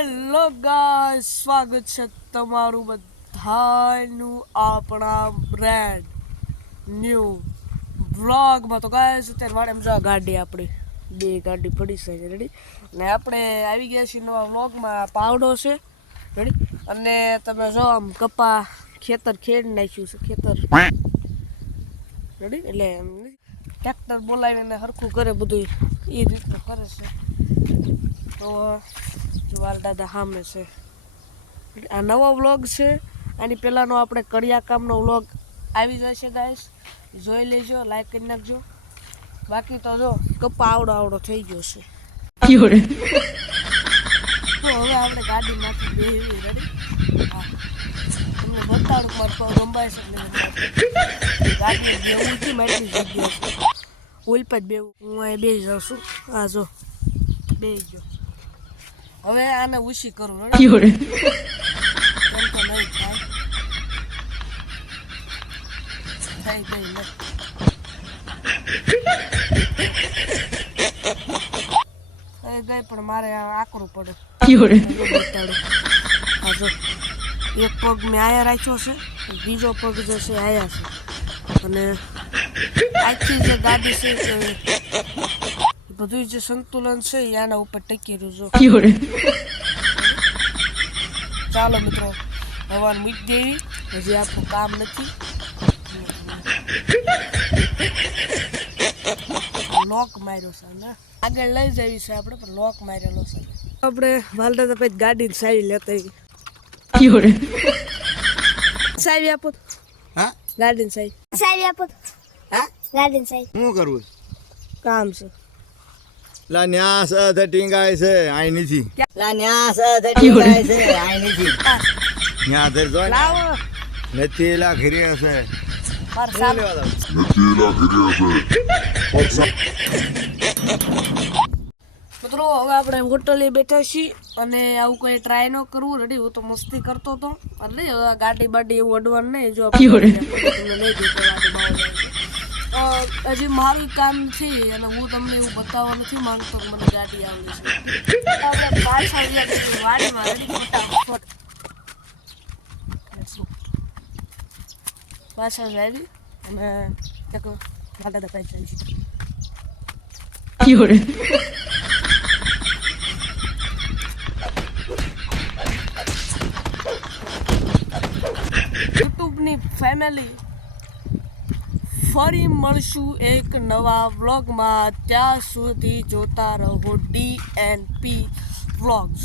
Hello guys, સ્વાગત છે તમારું બધાનું આપણા બ્રેન્ડ ન્યૂ વ્લોગમાં. તો ગાઈસ અત્યારે વાડે જો ગાડી આપણી બે ગાડી પડી છે રેડી, અને આપણે આવી ગયા છીએ નવા વ્લોગમાં. પાવડો છે રેડી, અને તમે જો આમ કપા ખેતર ખેડ નાખ્યું છે ખેતર રેડી, એટલે ટ્રેક્ટર બોલાવીને હરખું કરે બધું એ રીતનું કરે છે. તો જુવાલ દાદા સામે છે. આ નવો વ્લોગ છે, આની પહેલાંનો આપણે કડિયા કામનો વ્લોગ આવી જશે ગાઈસ, જોઈ લેજો, લાઈક કરી નાખજો. બાકી તો જો કપા આવડો થઈ ગયો છે. તો હવે આપણે ગાડીમાંથી બેસી રેડી. હા, તમને બતાડું મારે પગ રંબાય છે ગાડી બેવું છે, મારી જગ્યા છે ઓલ પર બેવું. હું અહીં બેસી જાઉં છું. હા જો બેસી ગયો. હવે આને ઉછી કરું એમ તો નહીં થાય, થઈ ગઈ ગઈ, પણ મારે આકરું પડે. હા જો એક પગ મેં આયા રાખ્યો છે, બીજો પગ જે છે આયા છે, અને આખી જે ગાડી છે બધું જે સંતુલન છે એ આના ઉપર ટકી રહ્યું. ચાલો મિત્રો, હવાન મૂકી દેવી, હજી આપણું કામ નથી. લોક માર્યો છે ને આગળ લઈ જવી છે આપણે, પણ લોક મારેલો છે. આપણે વાલતા તો પછી ગાડીને સાવી લેતા સાવી આપો. હા, ગાડીને સાવી આપો. હા, ગાડીને સાવી શું કરવું કામ છે. લા ન્યા સ ટીંગાય છે આઈ નથી. લા ન્યા સ ટીંગાય છે આઈ નથી. ન્યા ધર જો લાવો નથી લા ઘરે છે. પર સાલ મિત્રો, હવે આપણે હોટલે બેઠા છીએ, અને આવું કોઈ ટ્રાય ન કરવું રેડી. હું તો મસ્તી કરતો હતો, એટલે હવે ગાડી બાડી એવું અડવાનું નહીં. જો હજી મારું કામ છે, અને હું તમને એવું બતાવવા નથી માંગતો કે મને ગાડી આવડી છે. આપણે પાછા વાડીમાં રેડી ફટાફટ પાછા જ આવી, અને એક ગાડા દકાઈ જાય છે. યુટ્યુબની ફેમિલી, ફરી મળશું એક નવા વ્લોગમાં. ત્યાં સુધી જોતા રહો DNP વ્લોગ્સ.